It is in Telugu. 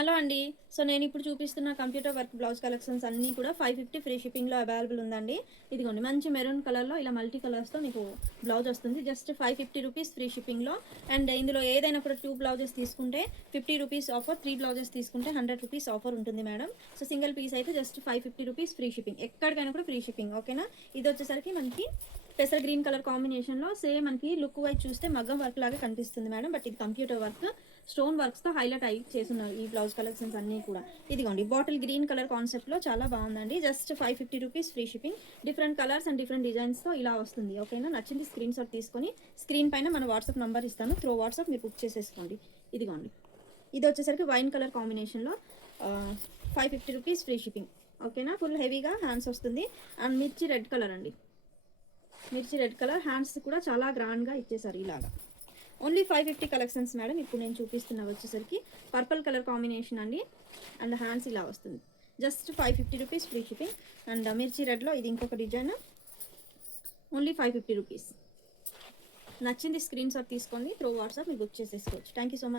హలో అండి. సో, నేనిప్పుడు చూపిస్తున్న కంప్యూటర్ వర్క్ బ్లౌజ్ కలెక్షన్స్ అన్నీ కూడా 550 ఫ్రీ షిప్పింగ్‌లో అవైలబుల్ ఉందండి. ఇదిగోండి మంచి మెరూన్ కలర్‌లో ఇలా మల్టీ కలర్స్‌తో మీకు బ్లౌజ్ వస్తుంది. జస్ట్ 550 రూపీస్ ఫ్రీ షిప్పింగ్‌లో. అండ్ ఇందులో ఏదైనా కూడా 2 బ్లౌజెస్ తీసుకుంటే 50 రూపీస్ ఆఫర్, 3 బ్లౌజెస్ తీసుకుంటే 100 రూపీస్ ఆఫర్ ఉంటుంది మేడం. సో, సింగిల్ పీస్ అయితే జస్ట్ 550 రూపీస్ ఫ్రీ షిప్పింగ్. ఎక్కడికైనా కూడా ఫ్రీ షిప్పింగ్ ఓకేనా. ఇదొచ్చేసరికి మనకి పెసర్ గ్రీన్ కలర్ కాంబినేషన్‌లో సేమ్ మనకి లుక్ వైజ్ చూస్తే మగ్గం వర్క్ లాగా కనిపిస్తుంది మేడం. బట్ ఇది కంప్యూటర్ వర్క్. స్టోన్ వర్క్స్‌తో హైలైట్ చేసున్నారు ఈ బ్లౌజ్ కలెక్షన్స్ అన్నీ కూడా. ఇదిగోండి బాటిల్ గ్రీన్ కలర్ కాన్సెప్ట్‌లో చాలా బాగుందండి. Just 550 rupees free shipping. Different colours and different డిజైన్స్‌తో ఇలా వస్తుంది ఓకేనా. నచ్చింది స్క్రీన్ షాట్ తీసుకొని స్క్రీన్ పైన మన వాట్సాప్ నంబర్ ఇస్తాను. త్రూ వాట్సాప్ మీరు బుక్ చేసేసుకోండి. ఇదిగోండి. ఇది వచ్చేసరికి వైన్ కలర్ కాంబినేషన్‌లో 550 రూపీస్ ఫ్రీ షిప్పింగ్ ఓకేనా. ఫుల్ హెవీగా హ్యాండ్స్ వస్తుంది. అండ్ మిర్చి రెడ్ కలర్ అండి. మిర్చి రెడ్ కలర్ హ్యాండ్స్ కూడా చాలా గ్రాండ్గా ఇచ్చేసారు ఇలాగా. Only 550 collections madam. ఇప్పుడు నేను చూపిస్తున్న వచ్చేసరికి పర్పుల్ కలర్ కాంబినేషన్ అండి. అండ్ హ్యాండ్స్ ఇలా వస్తుంది. Just 550 rupees free shipping. And మిర్చి రెడ్లో ఇది ఇంకొక డిజైన్. Only 550 rupees. నచ్చింది స్క్రీన్ షాట్ తీసుకోండి. త్రూ వాట్సాప్ మీరు బుక్ చేసేసుకోవచ్చు. Thank you so much.